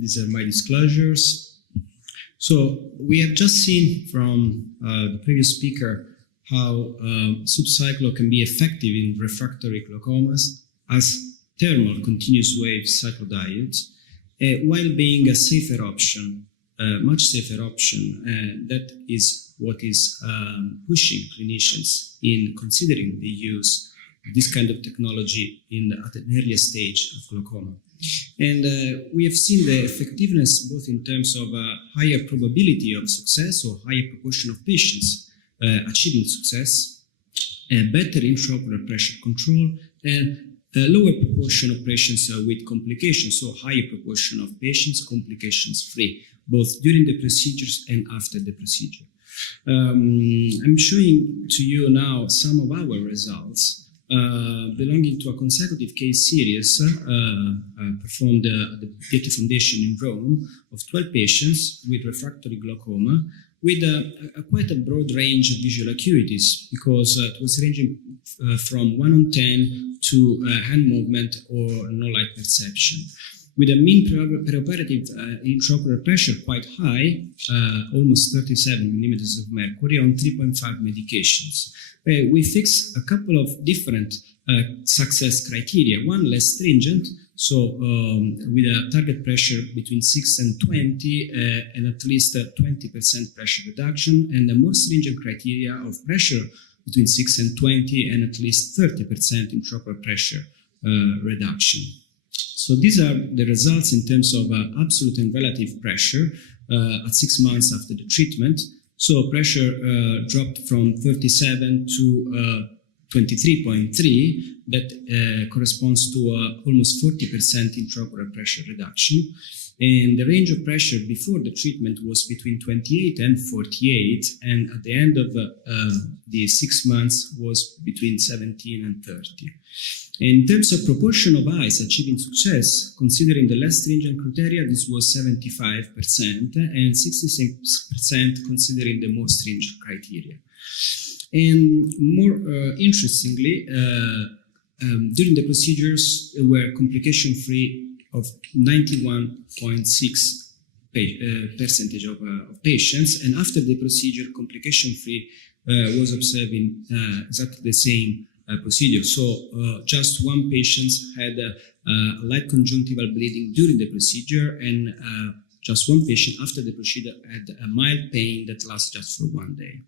These are my disclosures. So we have just seen from the previous speaker how SubCyclo can be effective in refractory glaucomas as thermal continuous wave cyclodiodes, while being a safer option, much safer option. That is what is pushing clinicians in considering the use of this kind of technology at an earlier stage of glaucoma. And we have seen the effectiveness both in terms of higher probability of success or higher proportion of patients achieving success, better intraocular pressure control, and a lower proportion of patients with complications, so higher proportion of patients complications-free, both during the procedures and after the procedure. I'm showing to you now some of our results belonging to a consecutive case series performed at the Pietro Foundation in Rome of 12 patients with refractory glaucoma with quite a broad range of visual acuities, because it was ranging from 1 on 10 to hand movement or no light perception, with a mean perioperative intraocular pressure quite high, almost 37 millimeters of mercury on 3.5 medications. We fixed a couple of different success criteria, one less stringent, so with a target pressure between 6 and 20 and at least 20% pressure reduction, and a more stringent criteria of pressure between 6 and 20 and at least 30% intraocular pressure reduction. So these are the results in terms of absolute and relative pressure at 6 months after the treatment. So pressure dropped from 37 to 23.3, that corresponds to almost 40% intraocular pressure reduction. And the range of pressure before the treatment was between 28 and 48, and at the end of the 6 months was between 17 and 30. In terms of proportion of eyes achieving success, considering the less stringent criteria, this was 75% and 66% considering the more stringent criteria. And more interestingly, during the procedures, there were complication-free of 91.6% of patients, and after the procedure, complication-free was observed in exactly the same procedure. So just one patient had a light conjunctival bleeding during the procedure, and just one patient after the procedure had a mild pain that lasted just for 1 day.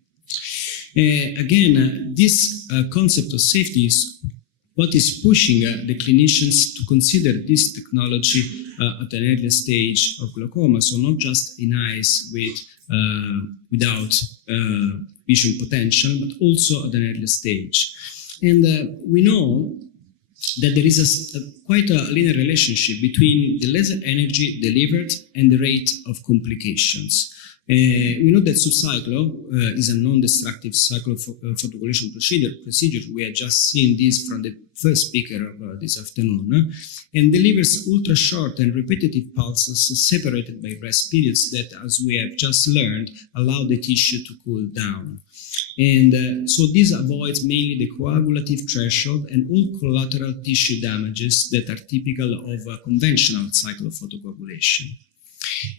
Again, this concept of safety is what is pushing the clinicians to consider this technology at an early stage of glaucoma, so not just in eyes without vision potential, but also at an early stage. And we know that there is quite a linear relationship between the laser energy delivered and the rate of complications. We know that SubCyclo is a non-destructive cyclophotocoagulation procedure. We have just seen this from the first speaker of this afternoon, and delivers ultra-short and repetitive pulses separated by rest periods that, as we have just learned, allow the tissue to cool down. And so this avoids mainly the coagulative threshold and all collateral tissue damages that are typical of conventional cyclophotocoagulation.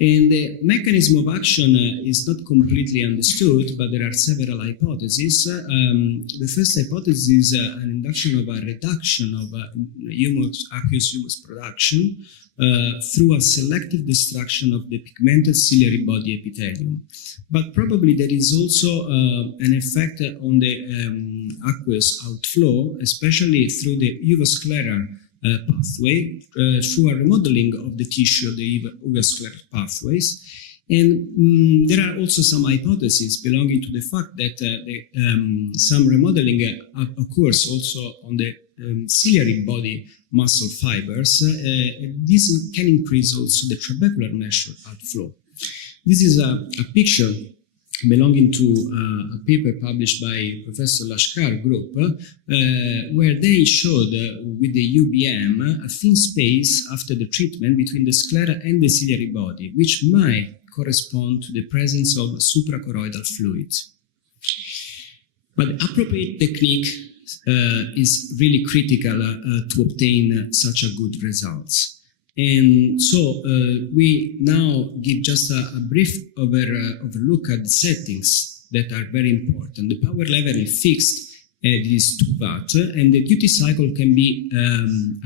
And the mechanism of action is not completely understood, but there are several hypotheses. The first hypothesis is an induction of a reduction of aqueous humus production through a selective destruction of the pigmented ciliary body epithelium. But probably there is also an effect on the aqueous outflow, especially through the uvoscleral pathway, through a remodeling of the tissue of the uvoscleral pathways. And there are also some hypotheses belonging to the fact that some remodeling occurs also on the ciliary body muscle fibers. This can increase also the trabecular mesh outflow. This is a picture belonging to a paper published by Professor Lashkar group, where they showed with the UBM a thin space after the treatment between the sclera and the ciliary body, which might correspond to the presence of suprachoroidal fluid. But appropriate technique is really critical to obtain such a good results. And so we now give just a brief overlook at the settings that are very important. The power level is fixed. It is 2 watt, and the duty cycle can be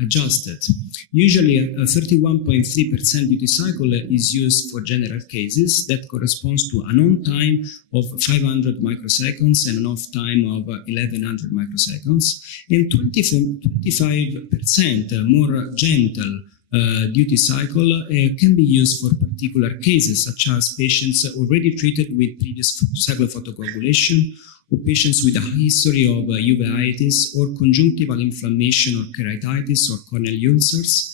adjusted. Usually a 31.3% duty cycle is used for general cases that corresponds to an on time of 500 microseconds and an off time of 1100 microseconds, and 25% more gentle duty cycle can be used for particular cases, such as patients already treated with previous cyclophotocoagulation, or patients with a history of uveitis or conjunctival inflammation or keratitis or corneal ulcers,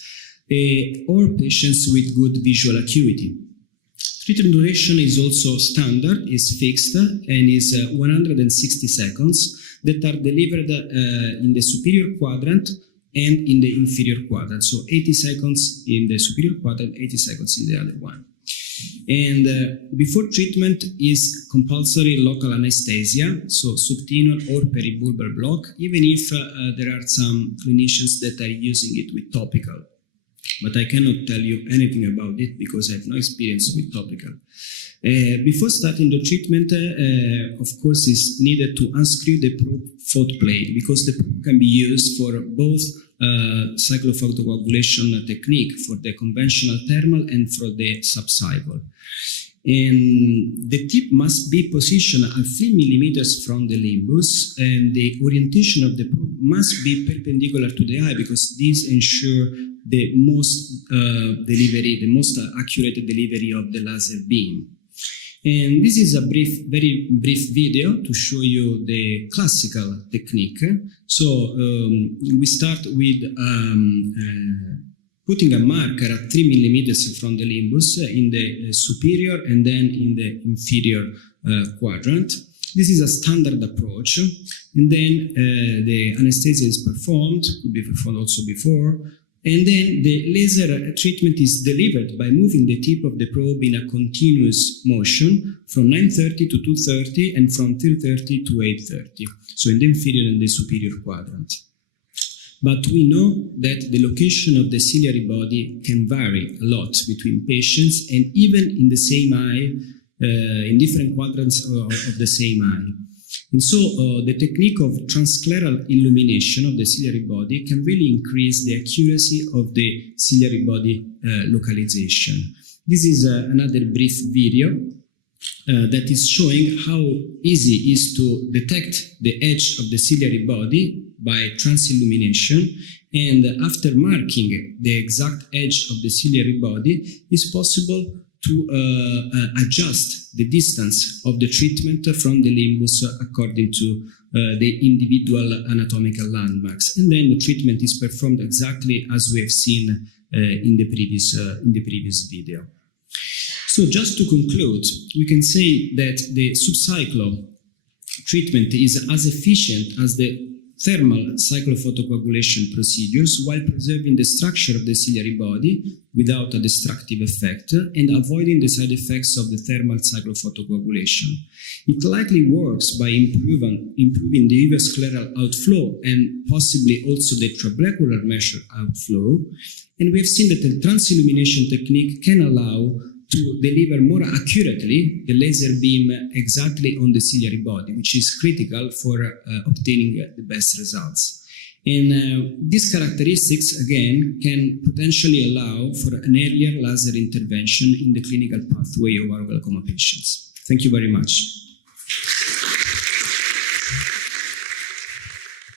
or patients with good visual acuity. Treatment duration is also standard, is fixed, and is 160 seconds that are delivered in the superior quadrant and in the inferior quadrant. So 80 seconds in the superior quadrant, 80 seconds in the other one. And before treatment is compulsory local anesthesia, so subtenon or peribulbar block, even if there are some clinicians that are using it with topical. But I cannot tell you anything about it because I have no experience with topical. Before starting the treatment, of course, is needed to unscrew the probe foot plate, because the probe can be used for both cyclophotocoagulation technique, for the conventional thermal and for the SubCyclo. And the tip must be positioned at 3 millimeters from the limbus, and the orientation of the probe must be perpendicular to the eye, because these ensure the most accurate delivery of the laser beam. And this is a very brief video to show you the classical technique. So we start with putting a marker at 3 millimeters from the limbus in the superior and then in the inferior quadrant. This is a standard approach. And then the anesthesia is performed, could be performed also before. And then the laser treatment is delivered by moving the tip of the probe in a continuous motion from 9:30 to 2:30 and from 3:30 to 8:30, so in the inferior and the superior quadrant. But we know that the location of the ciliary body can vary a lot between patients and even in the same eye, in different quadrants of the same eye. And so the technique of transscleral illumination of the ciliary body can really increase the accuracy of the ciliary body localization. This is another brief video that is showing how easy it is to detect the edge of the ciliary body by transillumination, and after marking the exact edge of the ciliary body, it's possible to adjust the distance of the treatment from the limbus according to the individual anatomical landmarks. And then the treatment is performed exactly as we have seen in the previous video. So just to conclude, we can say that the SubCyclo treatment is as efficient as the thermal cyclophotocoagulation procedures, while preserving the structure of the ciliary body without a destructive effect and avoiding the side effects of the thermal cyclophotocoagulation. It likely works by improving the uvascleral outflow and possibly also the trabecular measure outflow. And we have seen that the transillumination technique can allow to deliver more accurately the laser beam exactly on the ciliary body, which is critical for obtaining the best results. And these characteristics, again, can potentially allow for an earlier laser intervention in the clinical pathway of our glaucoma patients. Thank you very much.